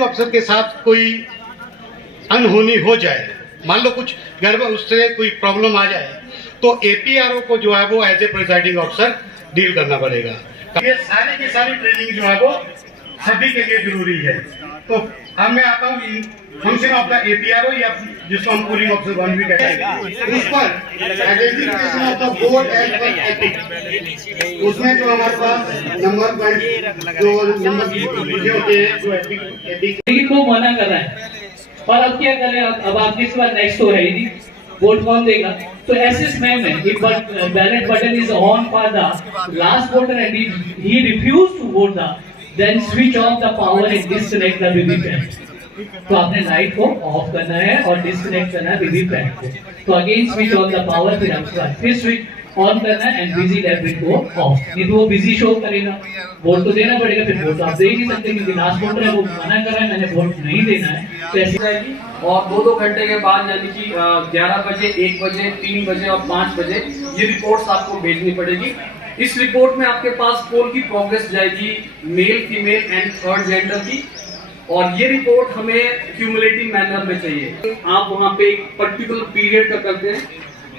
अफसर के साथ कोई अनहोनी हो जाए, मान लो कुछ गड़बड़, उससे कोई प्रॉब्लम आ जाए, तो एपीआरओ को जो है वो as a presiding officer deal करना पड़ेगा। ये सारी की सारी ट्रेनिंग जो है वो सभी के लिए जरूरी है। तो अब मैं आता हूँ फंक्शन ऑफ द एपीआरओ, या जिसको हम पोलिंग ऑफिसर वन भी कहते हैं, उस पर identification of the board and ethic, उसमें जो हमारे पास नंबर जो नंबर लिखे होते हैं जो एथिक को मना कर रहा है। और अब क्या करें, अब आपके इस बार नेक्स्ट हो रही थी, वोट कौन देगा? तो ऐसे समय में if ballot button is on for the last voter and he refused to vote then switch off the power and disconnect the VVPAT। तो आपने लाइट को ऑफ करना है और डिस्कनेक्ट करना है VVPAT को। तो again switch on the power, फिर स्विच ऑन करना है एंड बिजी लैब को ऑफ, नहीं तो वो बिजी शो करेगा। वोट तो देना पड़ेगा, फिर वोट आप दे ही नहीं सकते क्योंकि लास्ट वोटर है, वो मना कर रहा है मैंने वोट नहीं देना है। तो ऐसी जाएगी और 2-2 घंटे के बाद यानी कि 11 बजे, 1 बजे, 3 बजे और 5 बजे ये रिपोर्ट्स आपको भेजनी पड़ेगी। इस रिपोर्ट में आपके पास पोल की प्रोग्रेस जाएगी, male, female and third gender की, और ये रिपोर्ट हमें क्यूमुलेटिव मैनर में चाहिए। आप वहाँ पे एक पर्टिकुलर पीरियड का करते हैं,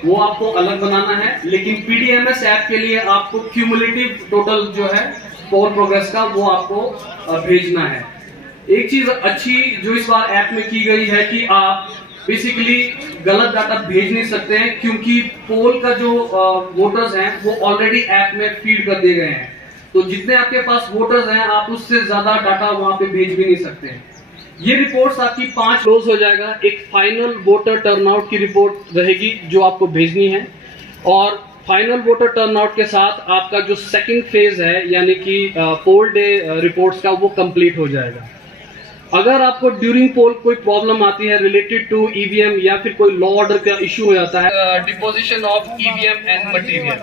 वो आपको अलग बनाना है, लेकिन पीडीएमएस ऐप के लिए आपको क्यूमुलेटिव टोटल जो है पोल प्रोग्रेस का वो आपको भेजना है। एक चीज अच्छी जो इस बार ऐप में की गई है कि आप बेसिकली गलत डाटा भेज नहीं सकते हैं, क्योंकि पोल का जो वोटर्स हैं वो ऑलरेडी ऐप में फीड कर दिए गए हैं। तो जितने आपके पास वोटर्स हैं आप उससे ज्यादा डाटा वहां पे भेज भी नहीं सकते हैं। ये रिपोर्ट्स आपकी 5 रोज हो जाएगा। एक फाइनल वोटर टर्नआउट की रिपोर्ट रहेगी जो आपको भेजनी है, और फाइनल वोटर टर्नआउट के साथ आपका जो सेकंड फेज है यानी कि पोल डे रिपोर्ट्स का वो कंप्लीट हो जाएगा। अगर आपको ड्यूरिंग पोल कोई प्रॉब्लम आती है रिलेटेड टू ईवीएम या फिर कोई लॉ ऑर्डर का इश्यू हो जाता है, deposition of EVM and material,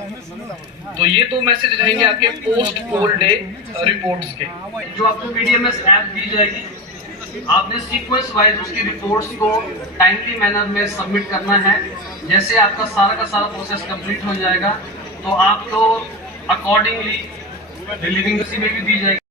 तो ये तो मैसेज रहेंगे आपके पोस्ट पोल डे रिपोर्ट्स के। जो आपको पीडीएमएस ऐप दी जाएगी, आपने सीक्वेंस वाइज उसकी रिपोर्ट्स को टाइमली मैनर में सबमिट करना है। जैसे आपका सारा का सारा प्रोसेस कंप्लीट हो जाएगा तो आपको अकॉर्डिंगली रिलीविंग में भी दी जाएगी।